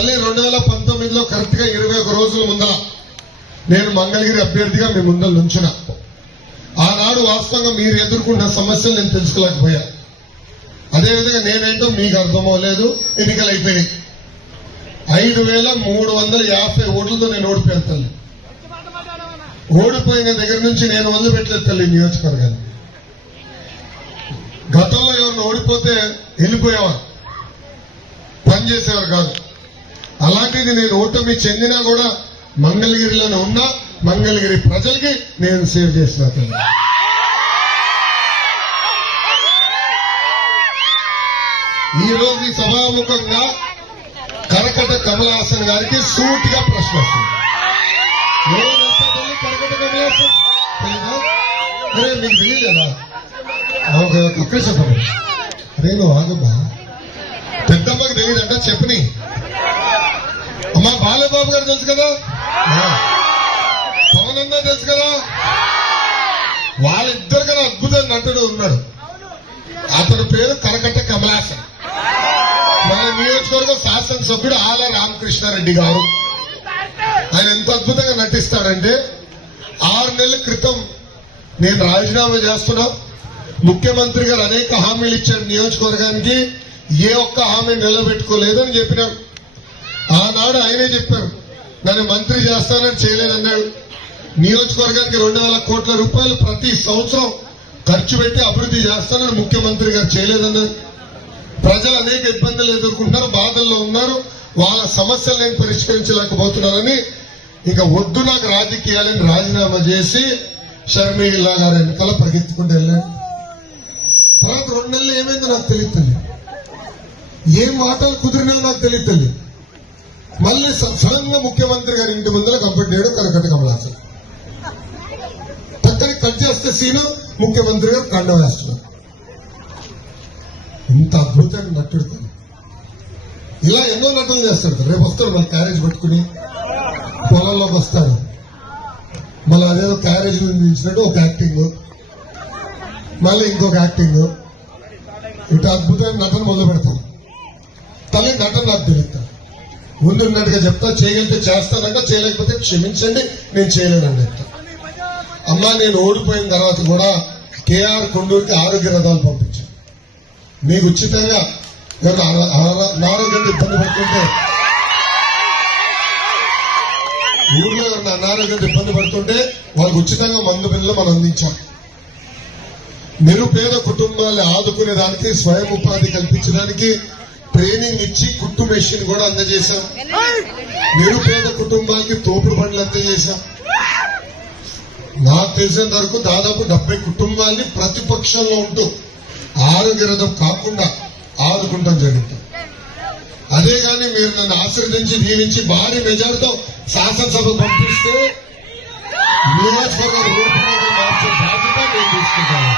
మళ్ళీ 2019లో కరెక్ట్ గా 21 రోజుల ముందర నేను మంగళగిరి అభ్యర్థిగా మీ ముందర నుంచిన. ఆనాడు వాస్తవంగా మీరు ఎదుర్కొన్న సమస్యలు నేను తెలుసుకోలేకపోయా. అదేవిధంగా నేనేంటో మీకు అర్థమవలేదు. ఎన్నికలు అయిపోయినాయి. 5350 ఓట్లతో నేను ఓడిపోయాను తల్లి. ఓడిపోయిన దగ్గర నుంచి నేను వదిలిపెట్టలేదు తల్లి నియోజకవర్గాన్ని. గతంలో ఎవరిని ఓడిపోతే వెళ్ళిపోయేవారు, పనిచేసేవారు కాదు. అలాంటిది నేను ఓటమి చెందినా కూడా మంగళగిరిలోనే ఉన్నా. మంగళగిరి ప్రజలకి నేను సేవ్ చేసిన తల్లి. ఈ రోజు ఈ సభాముఖంగా కరకట కమల్ హాసన్ గారికి సూటిగా ప్రశ్న వస్తుంది. కరకట కమల్ హాసన్ తెలీదా? అరే మీకు తెలియలేదా? ఇక్కడే చెప్పండి. అరే నువ్వు ఆగమ్మా, పెద్దమ్మకి తెలియదంట చెప్పని. అమ్మా బాలబాబు గారు తెలుసు కదా, పవన్ అన్నా తెలుసు కదా, వాళ్ళిద్దరు కదా అద్భుత నటుడు ఉన్నాడు. అతని పేరు కరకట్ట కమల్ హాసన్. మన నియోజకవర్గ శాసనసభ్యుడు ఆల రామకృష్ణారెడ్డి గారు. ఆయన ఎంత అద్భుతంగా నటిస్తాడంటే 6 నెలల క్రితం నేను రాజీనామా చేస్తున్నా, ముఖ్యమంత్రి గారు అనేక హామీలు ఇచ్చారు నియోజకవర్గానికి, ఏ ఒక్క హామీ నిలబెట్టుకోలేదని చెప్పినాడు. ఆనాడు ఆయనే చెప్పారు నన్ను మంత్రి చేస్తానని చేయలేదన్నాడు. నియోజకవర్గానికి 2,000 కోట్ల రూపాయలు ప్రతి సంవత్సరం ఖర్చు పెట్టి అభివృద్ధి చేస్తానని ముఖ్యమంత్రి గారు చేయలేదన్నారు. ప్రజలు అనేక ఇబ్బందులు ఎదుర్కొంటున్నారు, బాధల్లో ఉన్నారు, వాళ్ళ సమస్యలు నేను పరిష్కరించలేకపోతున్నానని ఇక వద్దు నాకు రాజకీయాలని రాజీనామా చేసి షర్మిలా గారి ఎన్నికల పరిగెత్తుకుంటూ వెళ్ళాను. తర్వాత 2 నెలలు ఏమైందో నాకు తెలియదు, ఏం మాటలు కుదిరినాయో నాకు తెలియదు. మళ్ళీ సడన్ గా ముఖ్యమంత్రి గారి ఇంటి ముందర కంప్లీట్ చేయడం కరకట్ట కమల్ హాసన్. పక్కన కట్ చేస్తే సీను ముఖ్యమంత్రి గారు కండ వేస్తున్నారు. ఇంత అద్భుతంగా నటుడు. ఇలా ఎన్నో నటులు చేస్తాడు. రేపు వస్తాడు మళ్ళీ క్యారేజ్ పట్టుకుని పొలంలోకి వస్తాడు. మళ్ళీ అదేదో క్యారేజ్ నుంచినట్టు ఒక యాక్టింగ్, మళ్ళీ ఇంకొక యాక్టింగ్, ఇటు అద్భుతమైన నటన మొదలు పెడతాం. తల్లి నటన నాకు తెలుస్తాను. ముందున్నట్టుగా చెప్తా, చేయగలిగితే చేస్తానంట, చేయలేకపోతే క్షమించండి నేను చేయలేనండి చెప్తా. అమ్మా నేను ఓడిపోయిన తర్వాత కూడా కేఆర్ కొండూరుకి ఆరోగ్య రథాలు పంపించాను. మీకు ఉచితంగా అనారోగ్యంతో ఇబ్బంది పడుతుంటే, ఊర్లో ఎవరైనా అనారోగ్యంతో ఇబ్బంది పడుతుంటే వాళ్ళకి ఉచితంగా మందు బిల్లు మనం అందించాం. నిరుపేద కుటుంబాన్ని ఆదుకునే దానికి, స్వయం ఉపాధి కల్పించడానికి ట్రైనింగ్ ఇచ్చి కుట్టు మెషిన్ కూడా అందజేశాం. నిరుపేద కుటుంబానికి తోపుడు బండ్లు అందజేశాం. నాకు తెలిసినంత వరకు దాదాపు 70 కుటుంబాన్ని ప్రతిపక్షంలో ఉంటూ ఆరోగ్య రథం కాకుండా ఆదుకుంటాం జరుగుతుంది. అదే గాని మీరు నన్ను ఆశీర్వదించి దీవించి భారీ మెజార్టీతో శాసనసభ పంపిస్తే నియోజకవర్గం రూపురేఖలు మార్చే బాధ్యత నేను తీసుకుంటాను.